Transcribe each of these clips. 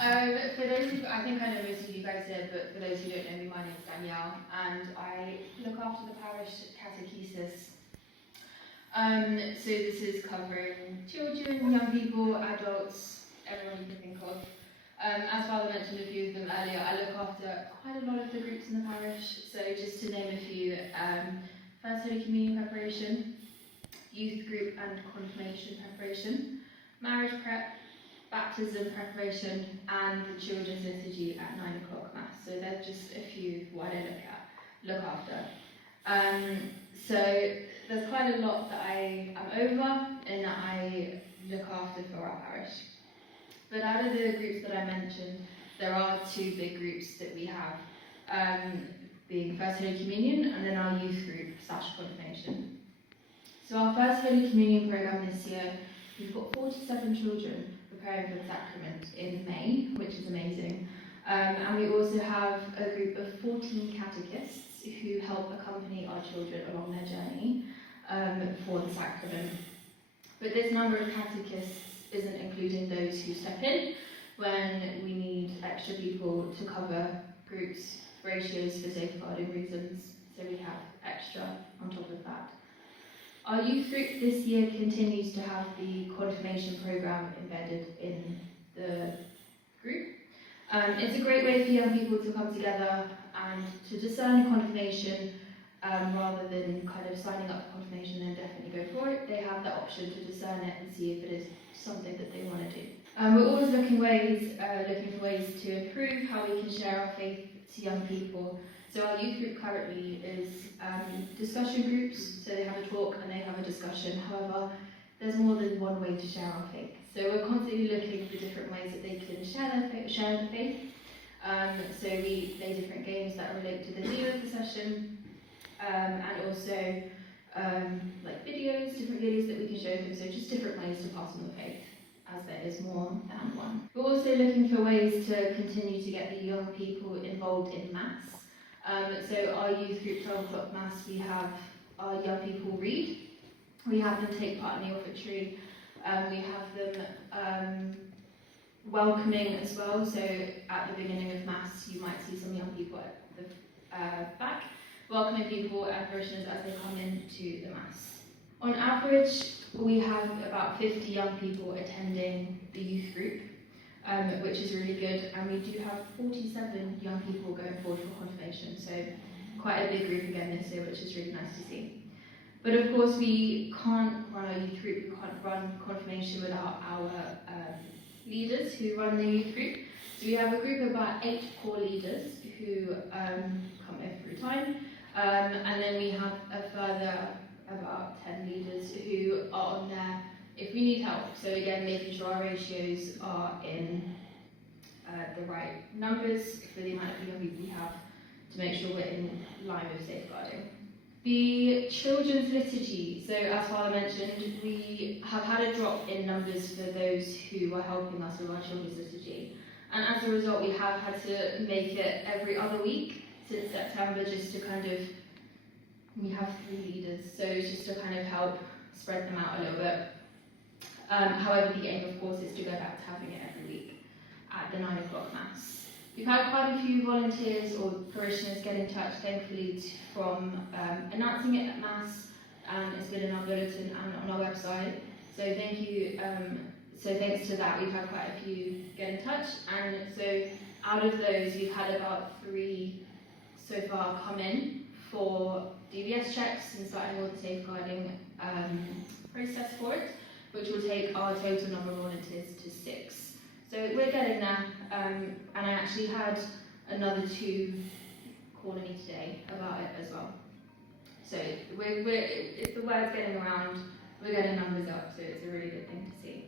For those who, I think I know most of you guys here, but for those who don't know me, my name is Danielle, and I look after the Parish Catechesis. So this is covering children, young people, adults, everyone you can think of. As Father mentioned a few of them earlier, I look after quite a lot of the groups in the parish. So just to name a few, First Holy Communion preparation, youth group and confirmation preparation, marriage prep, baptism preparation, and the children's liturgy at 9 o'clock Mass. So they're just a few what I look after. So there's quite a lot that I am over and that I look after for our parish. But out of the groups that I mentioned, there are two big groups that we have, being First Holy Communion and then our youth group / confirmation. So our First Holy Communion programme this year, we've got 47 children preparing for the sacrament in May, which is amazing. And we also have a group of 14 catechists who help accompany our children along their journey for the sacrament. But this number of catechists isn't including those who step in when we need extra people to cover groups, ratios for safeguarding reasons, so we have extra on top of that. Our youth group this year continues to have the confirmation programme embedded in the group. It's a great way for young people to come together and to discern a confirmation rather than kind of signing up for confirmation and definitely go for it. They have the option to discern it and see if it is something that they want to do. We're always looking for ways to improve how we can share our faith to young people. So our youth group currently is discussion groups, so they have a talk and they have a discussion. However, there's more than one way to share our faith. So we're constantly looking for different ways that they can share the faith. So we play different games that relate to the theme of the session, and also like different videos that we can show them. So just different ways to pass on the faith, as there is more than one. We're also looking for ways to continue to get the young people involved in Mass. So our youth group 12 o'clock Mass, we have our young people read. We have them take part in the offertory. We have them welcoming as well. So at the beginning of Mass, you might see some young people at the back, welcoming people and parishioners as they come into the Mass. On average, we have about 50 young people attending the youth group, which is really good, and we do have 47 young people going forward for confirmation, so quite a big group again this year, which is really nice to see. But of course we can't run our youth group, we can't run confirmation without our leaders who run the youth group. So we have a group of about 8 core leaders who come every time, and then we have a further about 10 leaders who are on there if we need help. So again, making sure our ratios are in the right numbers for the amount of young people we have to make sure we're in line with safeguarding. The children's liturgy. So as Father mentioned, we have had a drop in numbers for those who are helping us with our children's liturgy. And as a result, we have had to make it every other week since September, just to kind of, we have 3 leaders, so just to kind of help spread them out a little bit. However, the aim, of course, is to go back to having it every week at the 9 o'clock Mass. We've had quite a few volunteers or parishioners get in touch, thankfully, from announcing it at Mass, and it's been in our bulletin and on our website. So thank you. So thanks to that, we've had quite a few get in touch, and so out of those, we've had about 3 so far come in for DBS checks and starting all the safeguarding process for it, which will take our total number of volunteers to 6. So we're getting there, and I actually had another 2 calling me today about it as well. So if the word's getting around, we're getting numbers up, so it's a really good thing to see.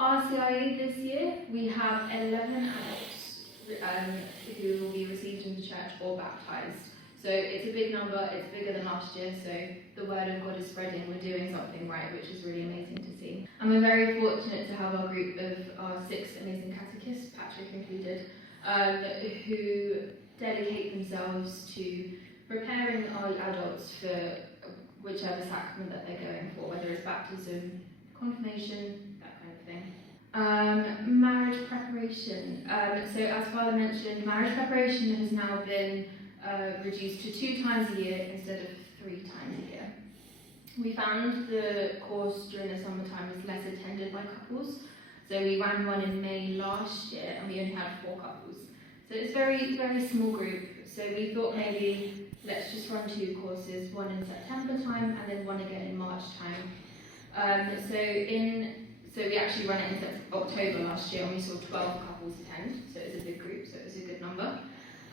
RCIA this year, we have 11 adults who will be received into church or baptised. So it's a big number, it's bigger than last year, so the word of God is spreading, we're doing something right, which is really amazing to see. And we're very fortunate to have our group of our 6 amazing catechists, Patrick included, who dedicate themselves to preparing our adults for whichever sacrament that they're going for, whether it's baptism, confirmation, that kind of thing. Marriage preparation. preparation. So as Father mentioned, marriage preparation has now been reduced to 2 times a year instead of 3 times a year. We found the course during the summertime was less attended by couples. So we ran one in May last year and we only had 4 couples. So it's very, very small group. So we thought maybe let's just run 2 courses, one in September time and then one again in March time. So we actually ran it in October last year and we saw 12 couples attend. So it was a big group, so it was a good number.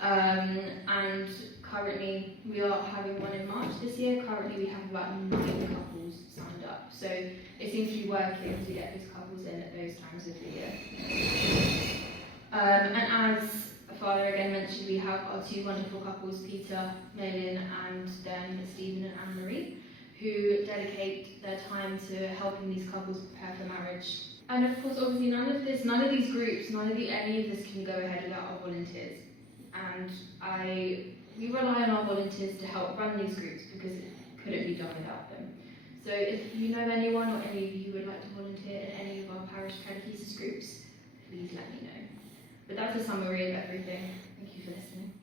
And currently we are having one in March this year. Currently we have about 9 couples signed up. So it seems to be working to get these couples in at those times of the year. And as Father again mentioned, we have our 2 wonderful couples, Peter, Marion, and then Stephen and Anne-Marie, who dedicate their time to helping these couples prepare for marriage. And of course, obviously, none of these groups, any of this can go ahead without our volunteers. And we rely on our volunteers to help run these groups because it couldn't be done without them. So if you know anyone or any of you would like to volunteer in any of our parish catechesis groups, please let me know. But that's a summary of everything. Thank you for listening.